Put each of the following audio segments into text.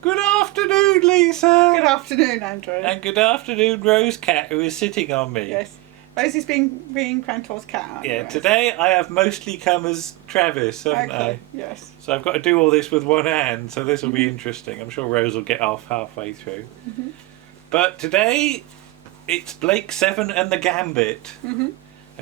Good afternoon, Lisa. Good afternoon, Andrew. And good afternoon, Rose Cat, who is sitting on me. Yes. Rosie's being Crantor's cat. Yeah, today I have mostly come as Travis, haven't I? Yes. So I've got to do all this with one hand, so this will be interesting. I'm sure Rose will get off halfway through. But today, it's Blake Seven and the Gambit. And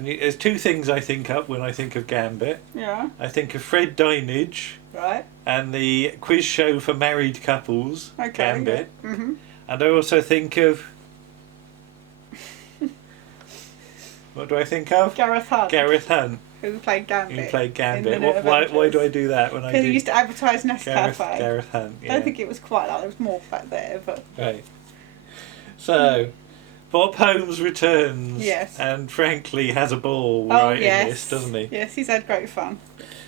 there's two things I think of when I think of Gambit. Yeah. I think of Fred Dinage. Right. And the quiz show for married couples, Gambit. Yeah. And I also think of... What do I think of? Gareth Hunt. Gareth Hunt. Who played Gambit. Who played Gambit. Why do I do that when I do... Because he used to advertise Nescafe. Gareth Hunt, yeah. I don't think it was quite like there was more back there, but... Right. So, Bob Holmes returns. Yes. And frankly has a ball in this, doesn't he? Yes, he's had great fun.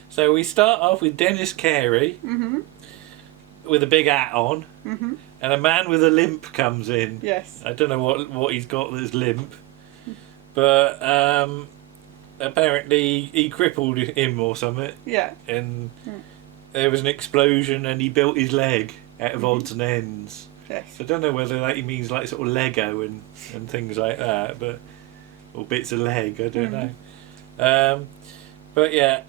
So we start off with Dennis Carey. With a big hat on. And a man with a limp comes in. Yes. I don't know what he's got that's limp. But apparently he crippled him or something. Yeah. And there was an explosion and he built his leg out of odds and ends. Yes. So I don't know whether that he means like sort of Lego and things like that, or bits of leg, I don't know. But yeah,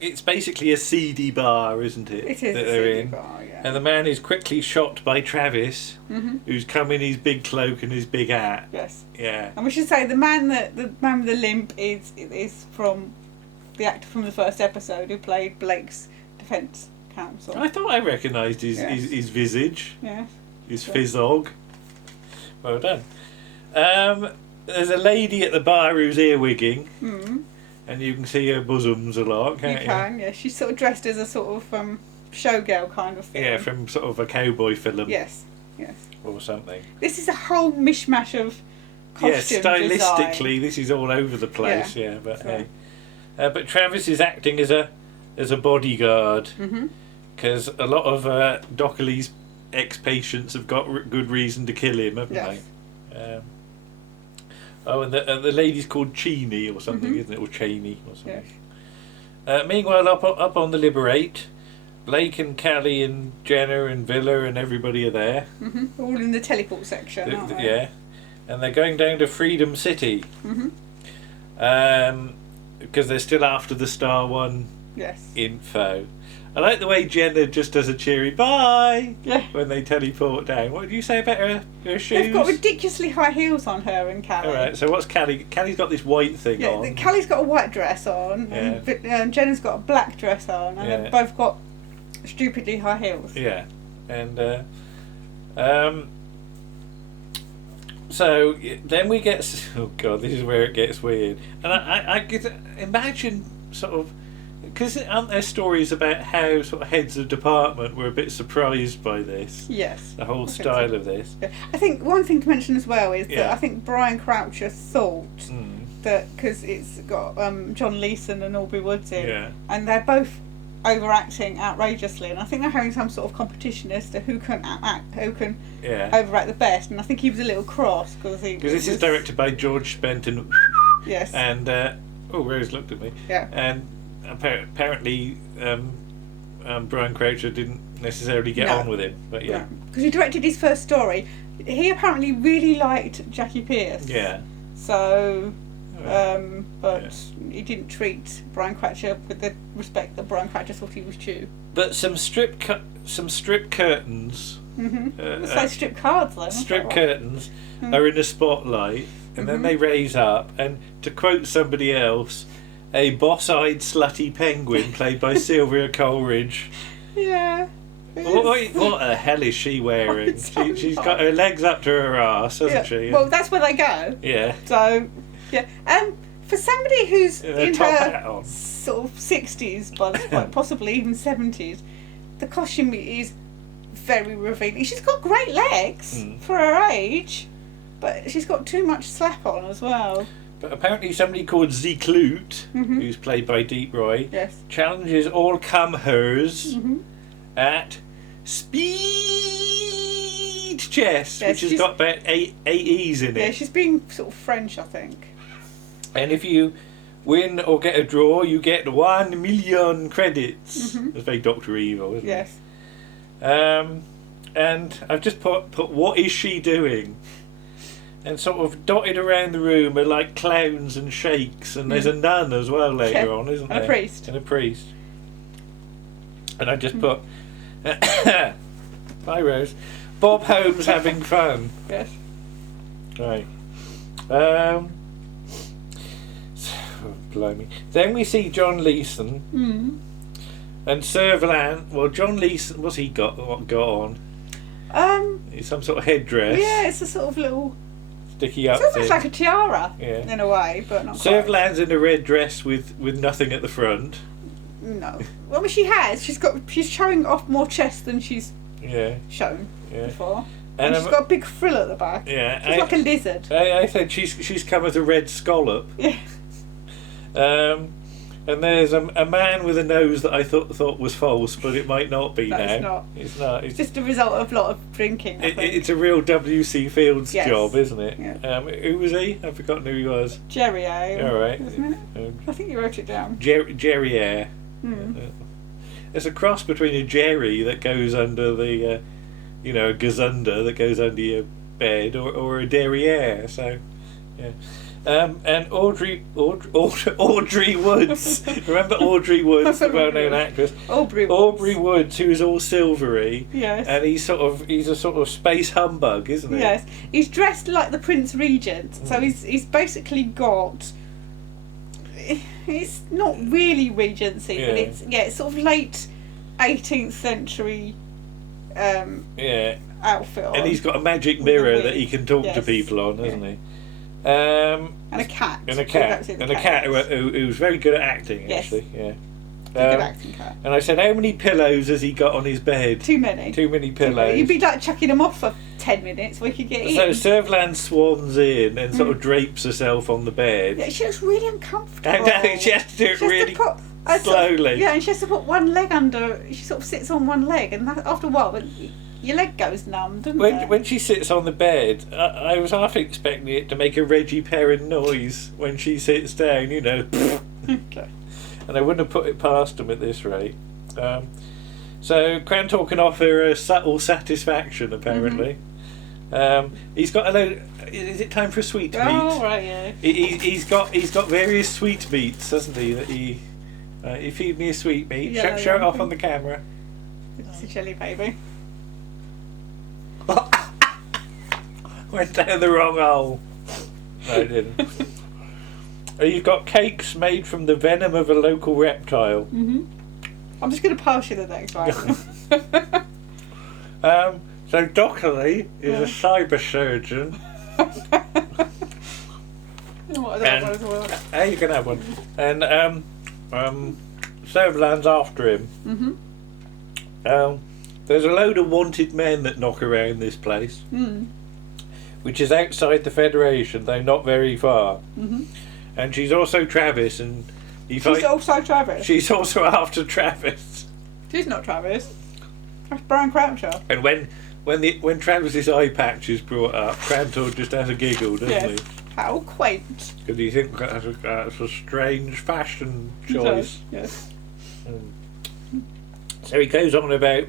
it's basically a seedy bar, isn't it? It is that a they're seedy in. bar, yeah. And the man is quickly shot by Travis, who's come in his big cloak and his big hat. Yes. Yeah. And we should say the man with the limp is from the actor from the first episode who played Blake's defence counsel. I thought I recognised his visage. Yes. His fizzog. Well done. There's a lady at the bar who's earwigging. And you can see her bosoms a lot, can't you? You can, yeah. She's sort of dressed as a sort of showgirl kind of thing. Yeah, from sort of a cowboy film. Yes, yes. Or something. This is a whole mishmash of costume stylistically, design. this is all over the place. Yeah, but hey. But Travis is acting as a bodyguard because a lot of Docholli's ex-patients have got good reason to kill him, haven't they? And the lady's called Cheney or something, isn't it? Or Cheney or something. Yes. Meanwhile, up on the Liberate, Blake and Callie and Jenna and Villa and everybody are there. All in the teleport section, aren't they? Yeah. And they're going down to Freedom City. Because they're still after the Star One info. I like the way Jenna just does a cheery bye when they teleport down. What did you say about her shoes? They've got ridiculously high heels on her and Callie. Alright, so what's Callie? Callie's got this white thing on. Callie's got a white dress on, and Jenna's got a black dress on, and they've both got stupidly high heels. Yeah, and so then we get... Oh God, this is where it gets weird. And I could imagine sort of... Because aren't there stories about how sort of heads of department were a bit surprised by this? Yes. The whole style of this. Yeah. I think one thing to mention as well is that I think Brian Croucher thought that because it's got John Leeson and Aubrey Woods in, and they're both overacting outrageously, and I think they're having some sort of competition as to who can overact the best. And I think he was a little cross because this is directed by George Spenton. Yes. And Rose looked at me. Yeah. And apparently Brian Croucher didn't necessarily get on with him, but because he directed his first story. He apparently really liked Jackie Pierce. Yeah. So, but he didn't treat Brian Croucher with the respect that Brian Croucher thought he was due. But some strip curtains. Say strip cards though. Strip curtains are in the spotlight, and then they raise up, and to quote somebody else, a boss-eyed slutty penguin played by Sylvia Coleridge. Yeah. What the hell is she wearing? She's got her legs up to her arse, hasn't she? Well, that's where they go. Yeah. So, for somebody who's in her sort of 60s, but possibly even 70s, the costume is very revealing. She's got great legs for her age, but she's got too much slap on as well. But apparently somebody called Zekloot, who's played by Deep Roy, challenges all come-hers at speed chess, which has got about eight E's in it. Yeah, she's being sort of French, I think. And if you win or get a draw, you get 1 million credits. That's very Dr. Evil, isn't it? Yes. and I've just put what is she doing? And sort of dotted around the room are like clowns and sheikhs, and there's a nun as well later on, isn't there? And a priest. And a priest. And I just put, bye Rose, Bob Holmes having fun. Yes. Right. Oh, blimey. Then we see John Leeson. And Servalan. Well, John Leeson, what's he got on? It's some sort of headdress. Yeah, it's a sort of little sticky up. It's almost like a tiara, in a way, but not quite. Servalan's in a red dress with nothing at the front. No. Well, I mean, she has. She's showing off more chest than she's shown before. And she's got a big frill at the back. Yeah. She's like a lizard. I said she's come with a red scallop. Yeah. And there's a man with a nose that I thought was false, but it might not be now. It's not. It's not. It's just a result of a lot of drinking. It's a real W.C. Fields job, isn't it? Yeah. Who was he? I've forgotten who he was. Jerry All right. Isn't it? I think you wrote it down. Jerry Air. It's a cross between a Jerry that goes under the, a gazunder that goes under your bed, or a derriere. So, yeah. And Audrey Woods. Remember Audrey Woods, the well-known actress? Aubrey Woods, who's all silvery. Yes. And he's a sort of space humbug, isn't he? Yes. He's dressed like the Prince Regent, so he's basically got. It's not really Regency, but it's sort of late 18th century. Outfit on. And he's got a magic mirror that he can talk to people on, hasn't he? And a cat. And a cat who's very good at acting, actually. Yeah. Good acting cat. And I said, how many pillows has he got on his bed? Too many pillows. You'd be like chucking them off for 10 minutes. We could get in. So Servalan swans in and sort of drapes herself on the bed. Yeah, she looks really uncomfortable. She has to do it really slowly. And she has to put one leg under. She sort of sits on one leg, and after a while, your leg goes numb, doesn't it? When she sits on the bed, I was half expecting it to make a Reggie Perrin noise when she sits down, Okay. And I wouldn't have put it past him at this rate. So Crantor can offer a subtle satisfaction, apparently. He's got a load. Is it time for a sweet meat? Oh right, yeah. He's got various sweet meats, hasn't he? That he feed me a sweet meat. Show it off on the camera. It's a jelly baby. Went down the wrong hole. No, I didn't. You've got cakes made from the venom of a local reptile. I'm just going to pass you the next one. So Docholli is a cyber surgeon. You can have one. And Servalan's after him. There's a load of wanted men that knock around this place, which is outside the Federation, though not very far. And she's also Travis, and she's also Travis. She's also after Travis. She's not Travis. That's Brian Croucher. And when Travis's eye patch is brought up, Crantor just has a giggle, doesn't he? How quaint. Because you think that's a strange fashion choice. Yes. So he goes on about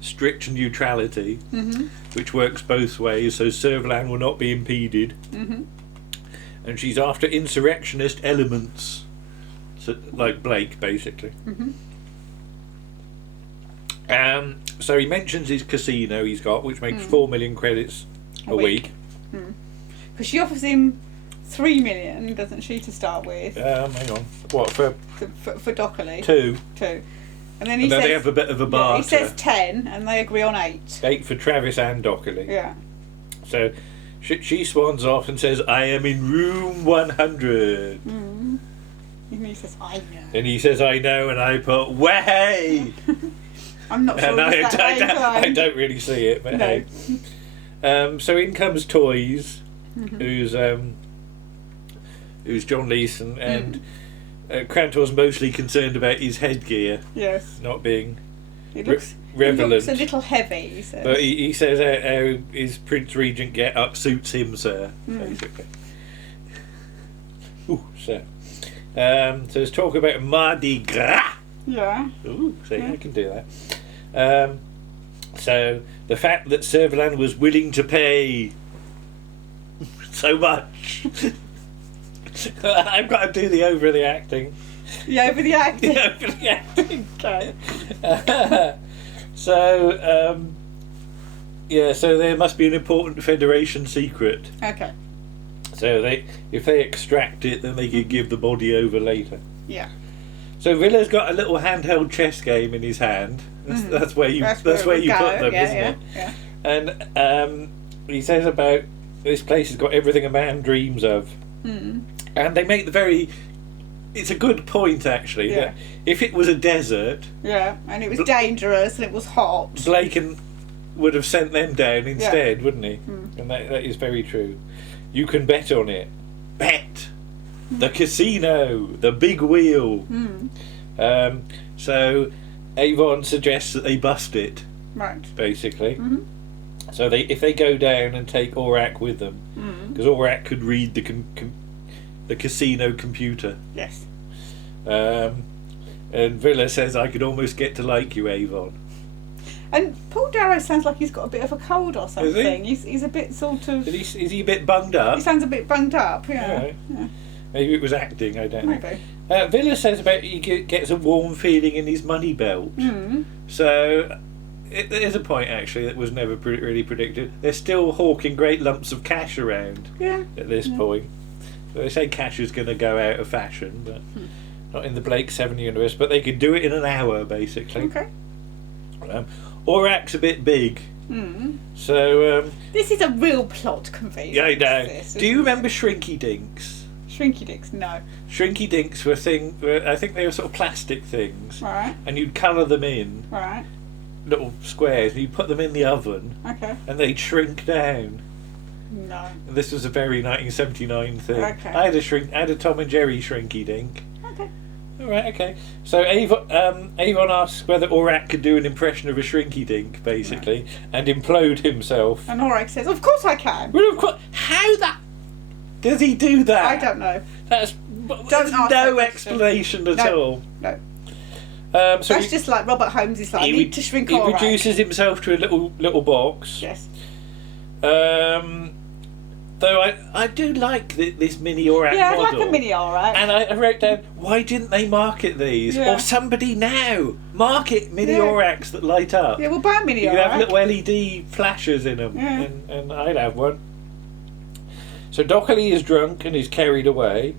strict neutrality, which works both ways, so Servalan will not be impeded. And she's after insurrectionist elements, so, like Blake, basically. So he mentions his casino he's got, which makes 4 million credits a week. Because she offers him 3 million, doesn't she, to start with? Hang on. What, for Docholli? 2. And then says, they have a bit of a barter. He says 10, and they agree on 8. 8 for Travis and Docholli. Yeah. So she swans off and says, I am in room 100. And he says, I know. And he says, I know, and I put, way! I'm not sure I don't really see it, but hey. So in comes Toys, who's John Leeson, and Crantor's mostly concerned about his headgear. Yes. Not being relevant. It looks a little heavy, he says. But he says how his Prince Regent get-up suits him, sir, basically. Ooh, so there's talk about Mardi Gras. Yeah. Ooh, see, I can do that. So the fact that Servalan was willing to pay so much. I've got to do the over the acting. Yeah, over the acting. The over the acting. Okay. So so there must be an important Federation secret. Okay. So if they extract it, then they could give the body over later. Yeah. So Villa's got a little handheld chess game in his hand. That's where you put them, isn't it? Yeah. And he says about this place has got everything a man dreams of. And they make it's a good point actually, that if it was a desert, and it was dangerous and it was hot, Blake would have sent them down instead, wouldn't he? And that is very true. You can bet on it. Bet the casino, the big wheel. So Avon suggests that they bust it, right? Basically. So if they go down and take Aurak with them, because Aurak could read the casino computer. Yes. And Villa says, I could almost get to like you, Avon. And Paul Darrow sounds like he's got a bit of a cold or something. He's a bit sort of... Is he a bit bunged up? He sounds a bit bunged up, yeah. Maybe it was acting, I don't know. Maybe. Villa says about he gets a warm feeling in his money belt. So there's a point actually that was never really predicted. They're still hawking great lumps of cash around at this point. So they say cash is going to go out of fashion, but not in the Blake 7 universe. But they could do it in an hour, basically. Okay. Aurak's a bit big. So this is a real plot conveyance. Yeah, I know. Do you remember Shrinky Dinks? Shrinky Dinks, no. Shrinky Dinks were I think they were sort of plastic things. Right. And you'd colour them in. Right. Little squares, and you put them in the oven. Okay. And they'd shrink down. No. And this was a very 1979 thing. Okay. I had a Tom and Jerry Shrinky Dink. Okay. All right. Okay. So Avon asks whether Aurak could do an impression of a Shrinky Dink, basically, and implode himself. And Aurak says, "Of course I can." Well, of course. How does he do that? I don't know. There's no explanation at all. No. So that's just like Robert Holmes is like, I need to shrink Aurak. He reduces himself to a little box. Yes. Though I do like this mini Aurak model. Yeah, I like a mini Aurak. And I wrote down, why didn't they market these? Yeah. Or somebody now market mini Auraks that light up. Yeah, we'll buy a mini Aurak. You have little LED flashes in them. Yeah. And I'd have one. So Docholli is drunk and is carried away.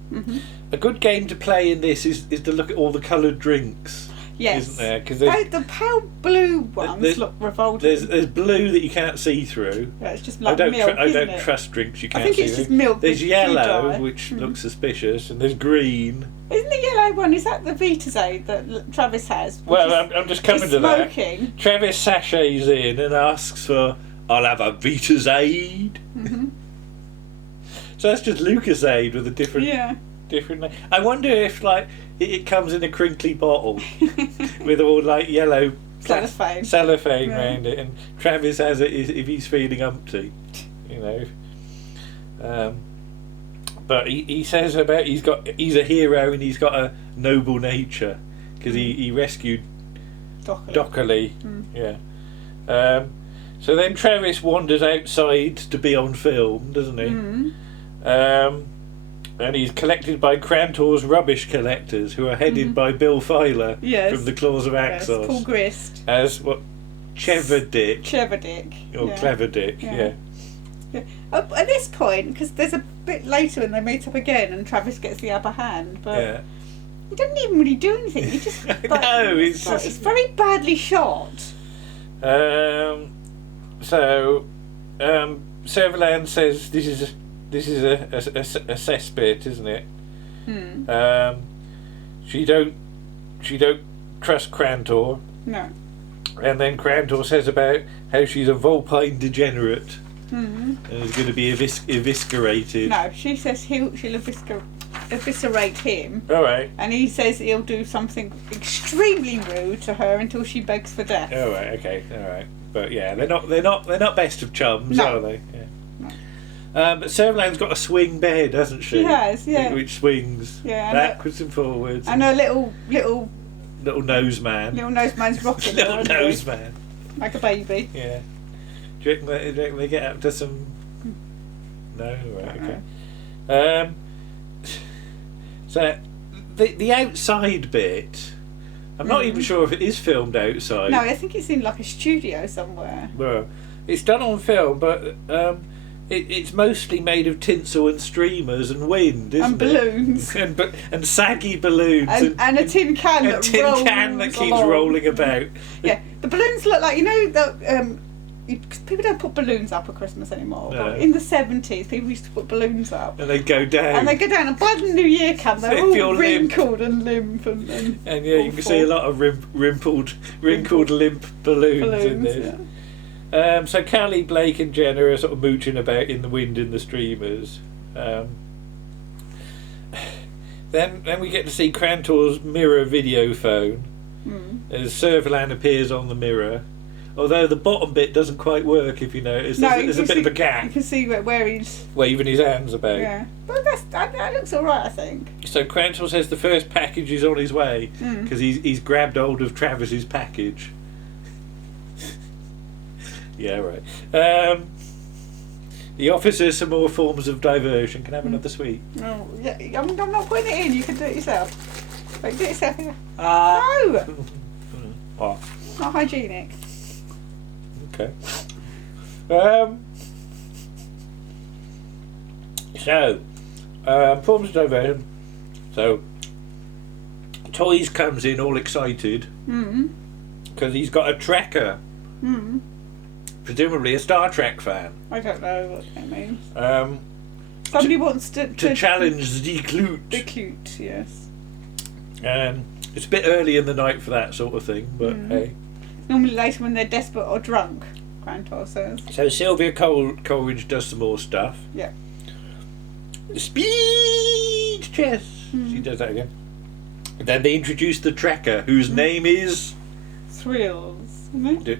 A good game to play in this is to look at all the coloured drinks. Yes. Isn't there? Because the pale blue ones look revolting. There's blue that you can't see through. Yeah, it's just like milk, I don't trust drinks you can't see through. I think it's just milk. There's yellow, which looks suspicious, and there's green. Isn't the yellow one, is that the Vitasade that Travis has? Well, I'm just coming to that. Smoking. Travis sachets in and asks for, I'll have a Vitasade. So that's just Lucasade with a different name. I wonder if it comes in a crinkly bottle with all yellow cellophane around it, and Travis has it if he's feeling umpty, But he says about he's a hero and he's got a noble nature because he rescued Docholli. So then Travis wanders outside to be on film, doesn't he? And he's collected by Crantor's rubbish collectors, who are headed by Bill Filer from the Claws of Axos. Paul Grist. As what? Cheverdick. Or yeah. Cleverdick, yeah. At this point, because there's a bit later when they meet up again and Travis gets the upper hand, but he doesn't even really do anything. He just no, it's very badly shot. Servalan says this is a cesspit, isn't it? She don't trust Crantor. No. And then Crantor says about how she's a vulpine degenerate and is going to be eviscerated. No, she says she'll eviscerate him. All right. And he says he'll do something extremely rude to her until she begs for death. All right. Okay. All right. But yeah, they're not best of chums, are they? Yeah. No. But Servalan's got a swing bed, hasn't she? She has, yeah. Which swings backwards and forwards. And her little nose man. Little nose man's rocking. Little nose man. Like a baby. Yeah. Do you reckon they get up to some... No? Right, okay. So, the outside bit... I'm not even sure if it is filmed outside. No, I think it's in like a studio somewhere. Well, it's done on film, but it's mostly made of tinsel and streamers and wind, isn't and balloons. it? And saggy balloons. And a tin can that rolls that keeps along. rolling about. Yeah, the balloons look like, you know, the... people don't put balloons up at Christmas anymore. No. But in the 70s, people used to put balloons up. And they go down. And by the New Year comes, they're all wrinkled and limp. And yeah, you can see a lot of wrinkled limp balloons in there. Yeah. So Callie, Blake and Jenna are sort of mooching about in the wind in the streamers. Then we get to see Crantor's mirror video phone. As Servalan appears on the mirror. Although the bottom bit doesn't quite work, if you notice. There's a bit of a gap. You can see where he's... waving his hands about. Yeah. But that looks alright, I think. So Crantor says the first package is on his way, because he's grabbed hold of Travis's package. Yeah, right. He offers her some more forms of diversion. Can I have another sweet? No, yeah, I'm not putting it in. You can do it yourself. Wait, do it yourself. No! Oh. Not hygienic. Okay. Forms of diversion. So, Toys comes in all excited because he's got a tracker. Presumably a Star Trek fan. I don't know what that means. Somebody wants to challenge the Clute. The Clute, yes. It's a bit early in the night for that sort of thing, but hey. Normally later when they're desperate or drunk, Crantor says. So Sylvia Coleridge does some more stuff. Yeah. Speed chess. She does that again. Then they introduce the tracker, whose name is... Thrills. Isn't it?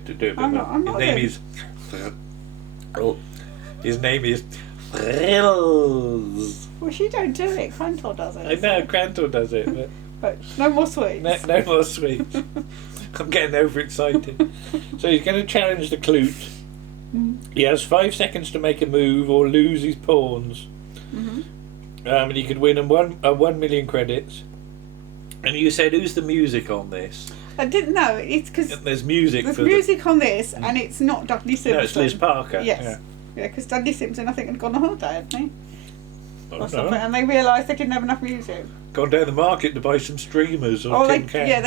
His name is Thrills. Well, she don't do it. Crantor does it. I know, Crantor does it. But no more sweets. No more sweets. I'm getting overexcited. So he's going to challenge the Clute. He has 5 seconds to make a move or lose his pawns. And he could win 1 million credits. And you said, who's the music on this? I didn't know. It's because there's music. There's music on this, and it's not Dudley Simpson. No, it's Liz Parker. Yes. Yeah, because Dudley Simpson, I think, had gone on holiday, hadn't he? Or something, and they realised they didn't have enough music. Gone down the market to buy some streamers or tin cans. Yeah,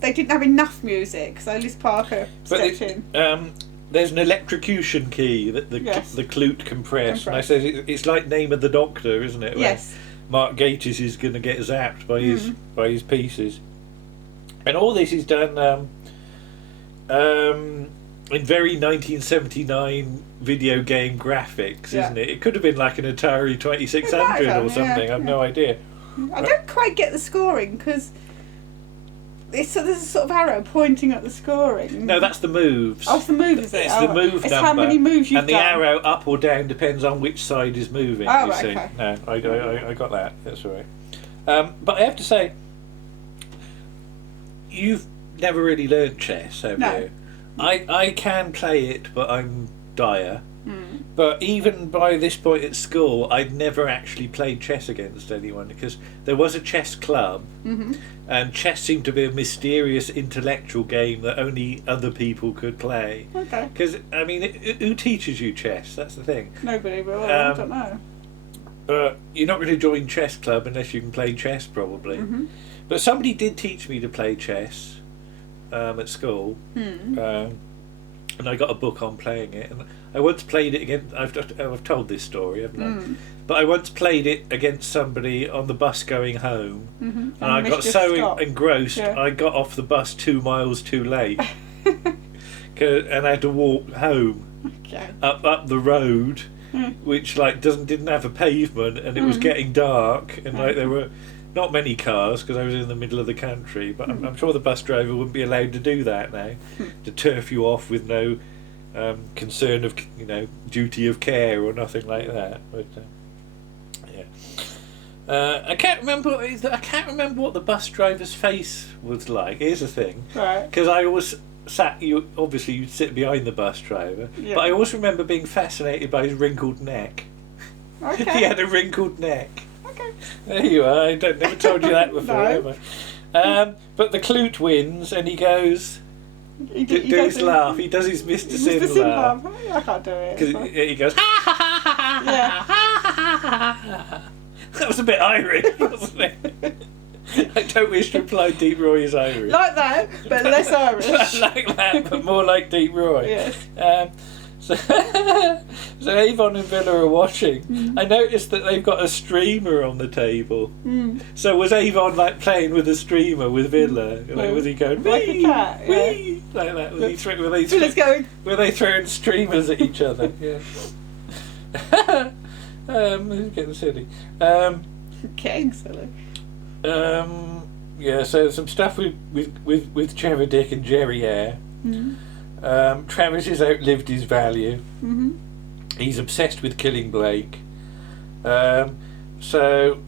they didn't have enough music, so Liz Parker stepped in. There's an electrocution key that the Clute can press. And I said it's like Name of the Doctor, isn't it? Yes. Mark Gatiss is going to get zapped by his pieces, and all this is done in very 1979 video game graphics, isn't it? It could have been like an Atari 2600 or something. I've no idea. I don't quite get the scoring because there's a sort of arrow pointing at the scoring. No, that's the moves. Oh, it's the move, is it? It's the move number. It's how many moves you've done. And the arrow up or down depends on which side is moving. Oh, you see. okay. No, I got that. That's all right. But I have to say, you've never really learned chess, have you? I can play it, but I'm dire. But even by this point at school, I'd never actually played chess against anyone because there was a chess club, and chess seemed to be a mysterious intellectual game that only other people could play. Okay. Because, I mean, who teaches you chess? That's the thing. Nobody, but I don't know. But you're not going to join chess club unless you can play chess, probably. But somebody did teach me to play chess at school. And I got a book on playing it, and I once played it against. I've told this story, haven't I? But I once played it against somebody on the bus going home, and I got so engrossed I got off the bus 2 miles too late, and I had to walk home up the road, which didn't have a pavement, and it was getting dark, and there were not many cars because I was in the middle of the country, but I'm sure the bus driver wouldn't be allowed to do that now, to turf you off with no concern of duty of care or nothing like that. But I can't remember what the bus driver's face was like. Here's the thing, right? Because I always obviously you'd sit behind the bus driver, Yeah. but I always remember being fascinated by his wrinkled neck. Okay. He had a wrinkled neck. Okay. There you are. I never told you that before, No. have I? But the Clute wins, and he goes. He Do his laugh. He does his Mr. Sim laugh. I can't do it. Because he goes, ha ha ha ha ha ha ha ha. That was a bit Irish, wasn't it? I don't wish to imply Deep Roy is Irish. Like that, but less Irish. Like that, but more like Deep Roy. Yes. So Avon and Villa are watching. I noticed that they've got a streamer on the table. So was Avon like playing with a streamer with Villa? Like, was he going like a cat? Wee, like that? Were they throwing streamers at each other? Yeah. This is getting silly. Getting silly. Yeah. So some stuff with Trevor Dick and Jerry Eyre. Travis has outlived his value. He's obsessed with killing Blake. So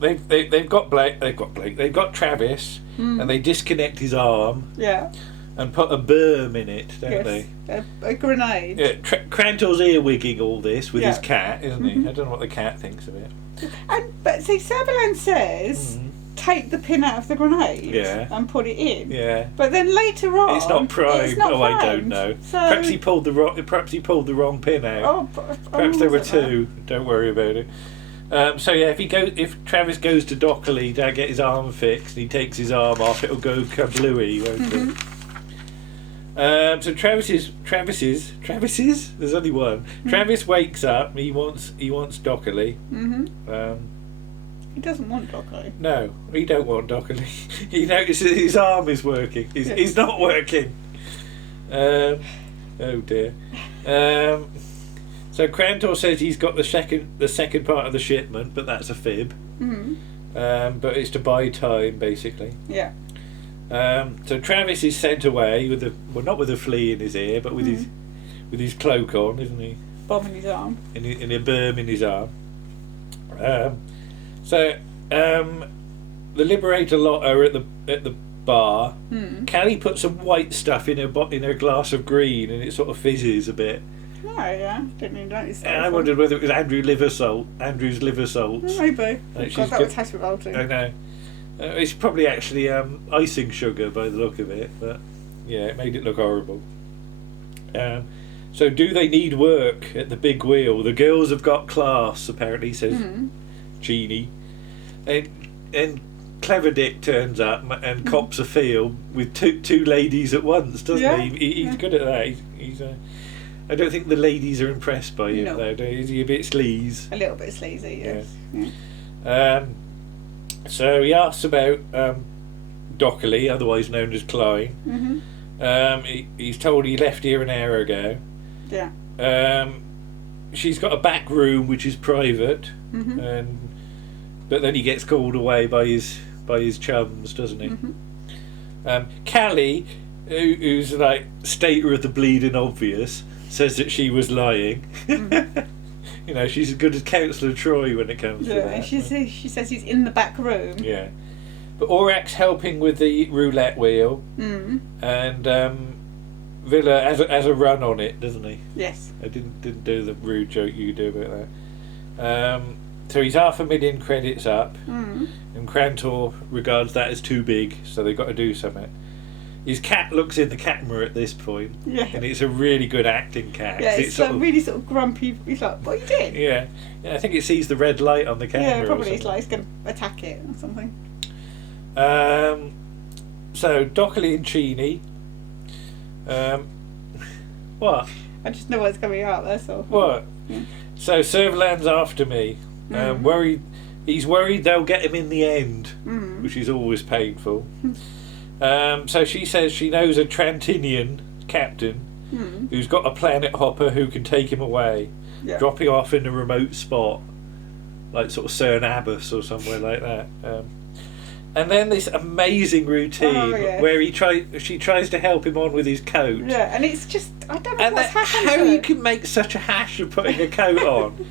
they've got Blake. They've got Travis, and they disconnect his arm. Yeah. And put a berm in it, don't they? A grenade. Yeah. Crantor's earwigging all this with his cat, isn't he? I don't know what the cat thinks of it. But see, Sutherland says. Take the pin out of the grenade and put it in. Yeah. But then later on, it's not primed. Primed. I don't know. So, perhaps he pulled the wrong pin out. Perhaps there were two. Don't worry about it. So yeah, if Travis goes to Docholli to get his arm fixed, and he takes his arm off, it'll go kablooey, won't it? So Travis's. There's only one. Travis wakes up. He wants Docholli. He doesn't want Docholli. No, he don't want Docholli. He notices his arm is working. He's not working. Oh dear. So Crantor says he's got the second part of the shipment, but that's a fib. But it's to buy time, basically. Yeah. So Travis is sent away not with a flea in his ear, but with his cloak on, isn't he? Bomb in his arm. In a berm in his arm. So the Liberator lot are at the bar. Callie put some white stuff in her glass of green, and it sort of fizzes a bit. Oh yeah, didn't even notice that. And I wondered whether it was Andrew's liver salts. Maybe. God, that would taste revolting. I know. It's probably actually icing sugar by the look of it, but yeah, it made it look horrible. So do they need work at the big wheel? The girls have got class, apparently, says Jeannie. And Clever Dick turns up and cops a field with two ladies at once, doesn't he? He's good at that. He's I don't think the ladies are impressed by him, though. Is he a bit sleaze? A little bit sleazy, yes. So he asks about Docholli, otherwise known as Klein. He's told he left here an hour ago. Yeah. She's got a back room which is private, but then he gets called away by his chums, doesn't he? Callie, who's like stater of the bleeding obvious, says that she was lying. You know, she's as good as Councillor Troy when it comes to that. She says he's in the back room. Yeah. But Orac's helping with the roulette wheel, and Villa has a run on it, doesn't he? Yes. I didn't do the rude joke you do about that. So he's 500,000 credits up, and Crantor regards that as too big, so they've got to do something. His cat looks in the camera at this point, and it's a really good acting cat. Yeah, it's really sort of grumpy. He's like, "What are you doing?" Yeah, I think it sees the red light on the camera. Yeah, probably it's like it's going to attack it or something. So Docholli and Cheney. What? I just know what's coming out there. So what? Yeah. So Sutherland's after me. Worried. He's worried they'll get him in the end, which is always painful. So she says she knows a Trantinian captain who's got a planet hopper who can take him away, drop him off in a remote spot, like sort of Cern Abbas or somewhere like that. And then this amazing routine where she tries to help him on with his coat. Yeah, and it's just I don't know what's happened. How you can make such a hash of putting a coat on.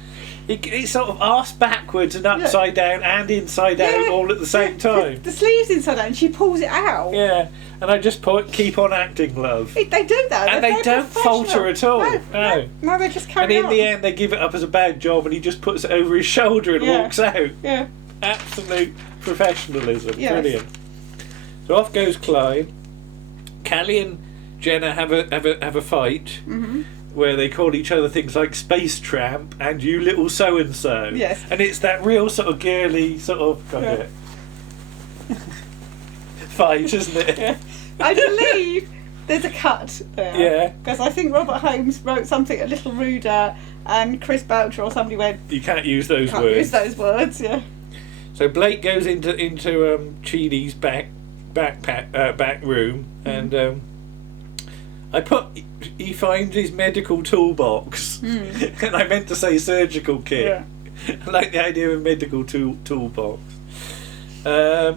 It's sort of arse backwards and upside down and inside out all at the same time. The sleeve's inside out and she pulls it out. Yeah, and I just keep on acting, love. They do that. And they don't falter at all. No, they just carry on. And in the end, they give it up as a bad job and he just puts it over his shoulder and walks out. Yeah. Absolute professionalism. Yes. Brilliant. So off goes Clyde. Callie and Jenna have a fight. Mm-hmm. Where they call each other things like space tramp and you little so and so. Yes. And it's that real sort of girly sort of fight, isn't it? Yeah. I believe there's a cut there. Yeah. Because I think Robert Holmes wrote something a little ruder and Chris Boucher or somebody went, you can't use those words. Use those words, yeah. So Blake goes into Chini's back room and he finds his medical toolbox, and I meant to say surgical kit. Yeah. I like the idea of a medical toolbox. So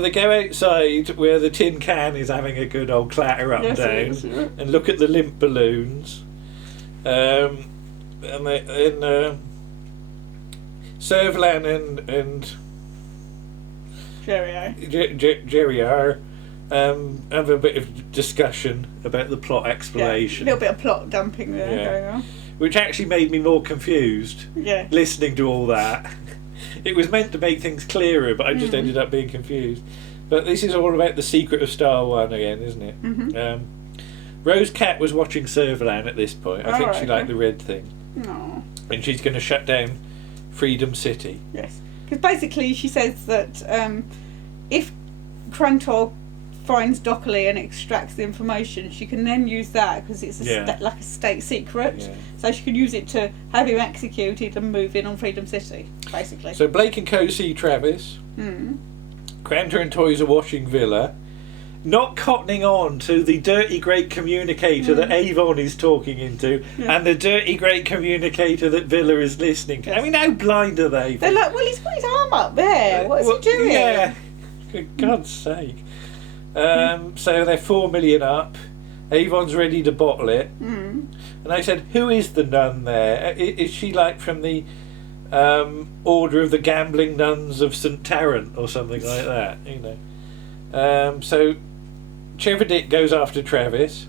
they go outside where the tin can is having a good old clatter up and down, and look at the limp balloons. And Servalan and Jerry are. Have a bit of discussion about the plot explanation. A little bit of plot dumping there going on. Which actually made me more confused. Yeah. Listening to all that. It was meant to make things clearer, but I just ended up being confused. But this is all about the secret of Star One again, isn't it? Mm-hmm. Rose Cat was watching Servalan at this point. I think she liked the red thing. No. And she's going to shut down Freedom City. Yes. Because basically she says that if Krantor finds Docholli and extracts the information, she can then use that because it's like a state secret, so she can use it to have him executed and move in on Freedom City, basically. So Blake and Co see Travis. Krantor and Toys are watching Villa, not cottoning on to the dirty great communicator that Avon is talking into and the dirty great communicator that Villa is listening to. I mean, how blind are they? They're like, well, he's got his arm up there, what is he doing? Yeah, for God's sake. So they're 4 million up. Avon's ready to bottle it. And I said, who is the nun there? Is she like from the Order of the Gambling Nuns of St. Tarrant or something like that? You know. So Chevedick goes after Travis.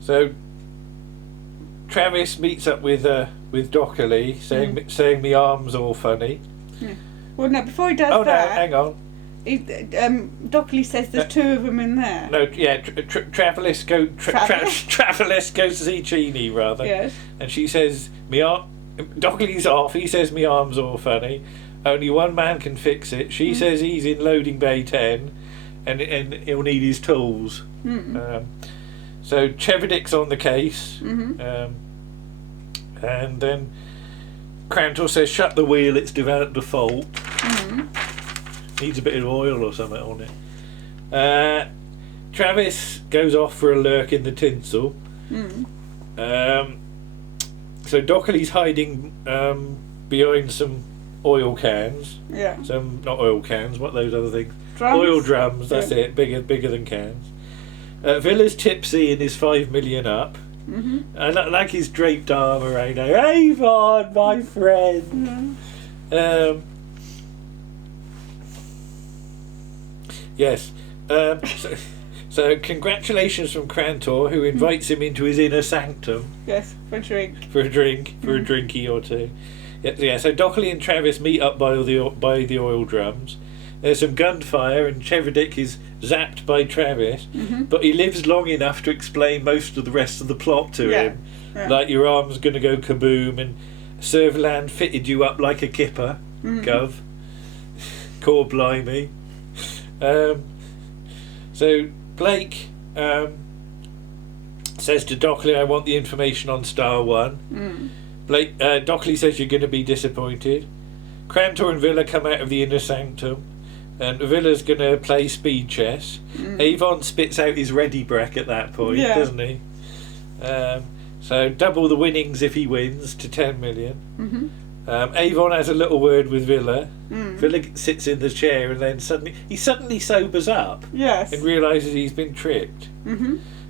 So Travis meets up with Docholli, saying the arm's all funny. Well, no, before he does that... no, hang on. Docholli says there's two of them in there. No, yeah, Travelis goes to see Chini, rather. Yes. And she says, Docholli's off, he says my arm's all funny. Only one man can fix it. She says he's in loading bay 10 and he'll need his tools. So Chevedick's on the case. And then Krantor says, shut the wheel, it's developed a fault. Needs a bit of oil or something on it. Travis goes off for a lurk in the tinsel. So Docholli's hiding behind some oil cans. Not oil cans, what are those other things? Drums. Oil drums, that's it, bigger than cans. Villa's tipsy and is 5 million up. I like his draped arm around her. Avon, my friend. Yes. So congratulations from Krantor, who invites him into his inner sanctum. Yes, for a drink. For a drinky or two. Yeah. So Docholli and Travis meet up by the oil drums. There's some gunfire, and Chevedick is zapped by Travis, but he lives long enough to explain most of the rest of the plot to him. Like, your arm's going to go kaboom, and Servalan fitted you up like a kipper, gov. Core blimey. So Blake says to Docholli, I want the information on Star One. Docholli says you're going to be disappointed. Krantor and Villa come out of the inner sanctum, and Villa's going to play speed chess. Avon spits out his ready brek at that point, doesn't he? So double the winnings if he wins to 10 million. Avon has a little word with Villa. Villa sits in the chair and then suddenly sobers up. Yes. And realises he's been tricked.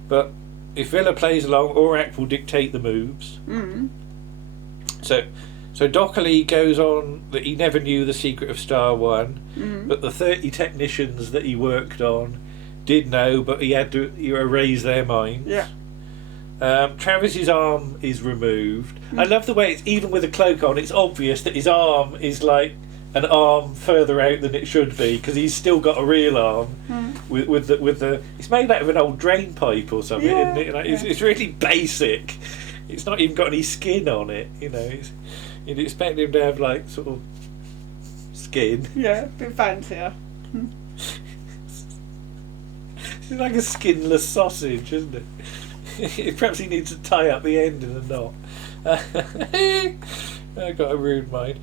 But if Villa plays along, Orac will dictate the moves. Mm. So Docholli goes on that he never knew the secret of Star 1, but the 30 technicians that he worked on did know, but he had to erase their minds. Yeah. Travis's arm is removed. I love the way it's, even with a cloak on, it's obvious that his arm is like an arm further out than it should be, because he's still got a real arm with the it's made out of an old drain pipe or something, isn't it? Like, it's really basic. It's not even got any skin on it, you know. You'd expect him to have like sort of skin. Yeah, a bit fancier. It's like a skinless sausage, isn't it? Perhaps he needs to tie up the end in a knot. I've got a rude mind.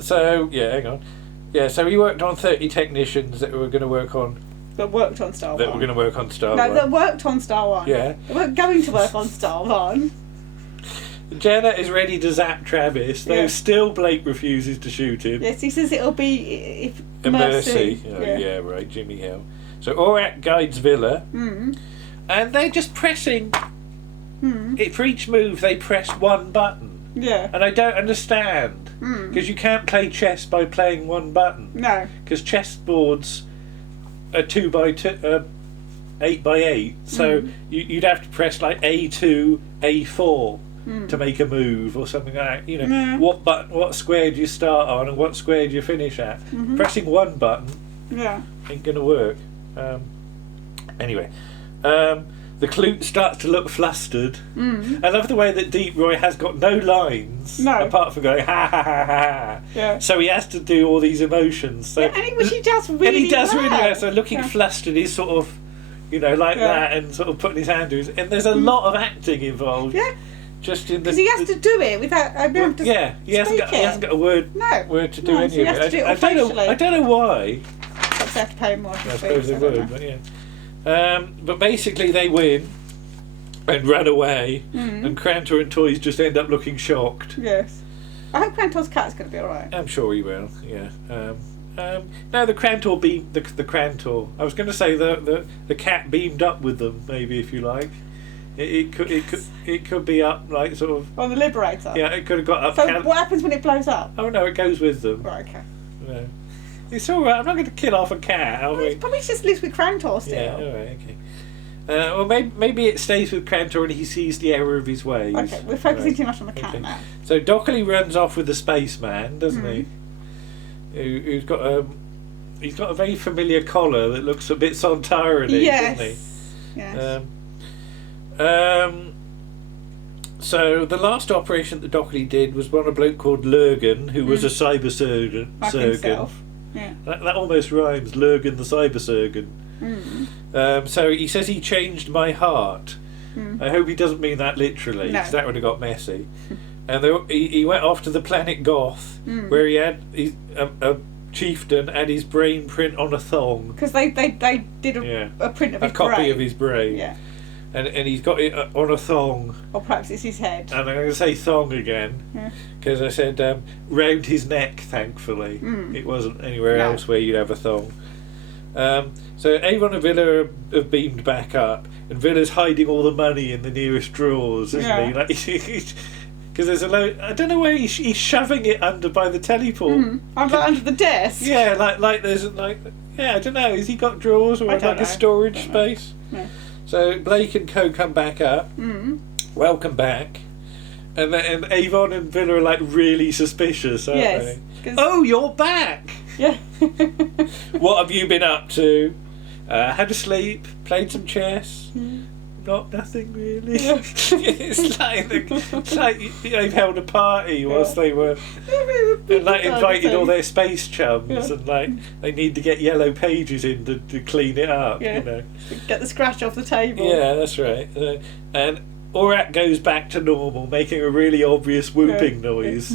So, yeah, hang on. Yeah, so he worked on 30 technicians that were going to work on... That worked on Star 1. That were going to work on Star 1. No, that worked on Star 1. Yeah. They weren't going to work on Star 1. Jenna is ready to zap Travis, though still Blake refuses to shoot him. Yes, he says it'll be a mercy. Oh, yeah, right, Jimmy Hill. So Orac guides Villa, and they're just pressing... For each move, they press one button. Yeah. And I don't understand. Because you can't play chess by playing one button. No. Because chessboards are 2x2, 8x8. So you'd have to press like A2, A4 to make a move or something like that. You know, what square do you start on and what square do you finish at? Pressing one button ain't going to work. Anyway. The Clute starts to look flustered. I love the way that Deep Roy has got no lines apart from going ha ha ha ha. Yeah. So he has to do all these emotions. So and he does really and he does well. really well. So looking flustered is sort of, you know, like that, and sort of putting his hand to his. And there's a lot of acting involved. Yeah. Just in the. Because he has to do it without. He hasn't got a word to do any of it. I don't know why. Perhaps they have to pay more. I suppose they would, but yeah. But basically they win and run away, and Crantor and Toys just end up looking shocked. Yes. I hope Crantor's cat's going to be alright. I'm sure he will, yeah. No, the Crantor beamed... The Crantor... I was going to say the cat beamed up with them, maybe, if you like. It could be up, like, sort of... On the Liberator? Yeah, it could have got up... So what happens when it blows up? Oh, no, it goes with them. Right, okay. No. It's alright, I'm not going to kill off a cat, are we? It probably just lives with Crantor still. Yeah, alright, okay. Well, maybe it stays with Crantor and he sees the error of his ways. Okay, we're focusing too much on the cat now. So Docholli runs off with the spaceman, doesn't he? Who's got he's got a very familiar collar that looks a bit Sontarany, doesn't he? Yes. So the last operation that Docholli did was one a bloke called Lurgan, who was a cyber surgeon. Like himself. Yeah. That almost rhymes, Lurgan the cyber surgeon. So he says he changed my heart. I hope he doesn't mean that literally, because that would have got messy. And he went off to the planet Goth, where he had a chieftain had his brain print on a thong. Because they did a print of his brain. A copy of his brain. Yeah. And he's got it on a thong. Or perhaps it's his head. And I'm going to say thong again, because I said round his neck, thankfully. It wasn't anywhere else where you'd have a thong. So Avon and Villa have beamed back up, and Villa's hiding all the money in the nearest drawers, isn't he? Like, because there's a load. I don't know where he's shoving it under by the teleport. Under the desk. Yeah, like there's like I don't know. Has he got drawers or like a storage space? No. So Blake and Co come back up. Welcome back. And Avon and Villa are like really suspicious, aren't they? Oh, you're back! Yeah. What have you been up to? Had a sleep, played some chess. Nothing really. Yeah. it's like they've held a party whilst they were and like invited all their space chums and like they need to get yellow pages in to clean it up. You know, get the scratch off the table. Yeah, that's right. And Orac goes back to normal, making a really obvious whooping noise.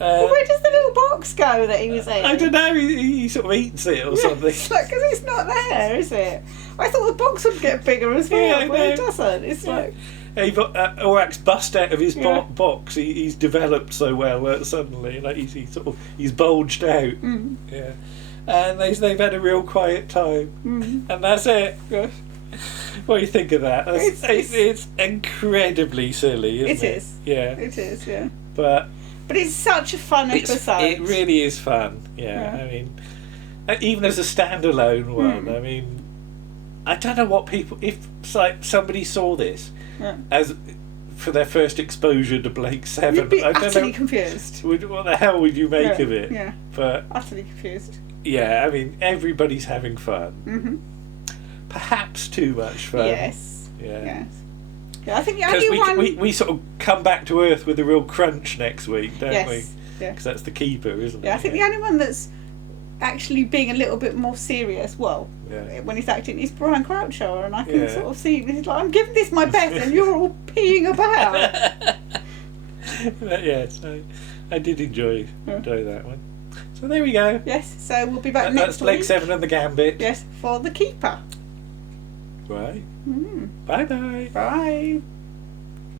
Well, where does the little box go that he was in? I don't know, he sort of eats it or something. Because it's not there, is it? I thought the box would get bigger as well, but it doesn't. It's like... Orac's bust out of his box. He's developed so well suddenly, like he's bulged out. and they've had a real quiet time, and that's it. Gosh. What do you think of that? It's incredibly silly, isn't it? It is. Yeah. It is, yeah. But it's such a fun episode. It really is fun, yeah. I mean, even as a standalone one, I mean, I don't know what people... If somebody saw this as for their first exposure to Blake Seven... You'd be I don't utterly know, confused. What the hell would you make of it? Yeah, but utterly confused. Yeah, I mean, everybody's having fun. Perhaps too much fun. Yes. Yeah. Yes. Yeah, I think the only one... we sort of come back to earth with a real crunch next week, don't we? Yeah. Because that's the keeper, isn't it? Yeah, I think the only one that's actually being a little bit more serious, when he's acting, is Brian Croucher, and I can sort of see, he's like, I'm giving this my best and you're all peeing about. But yes, I did enjoy that one. So there we go. Yes, so we'll be back next week. That's Blake Seven and the Gambit. Yes, for the keeper. Right. Bye-bye. Bye.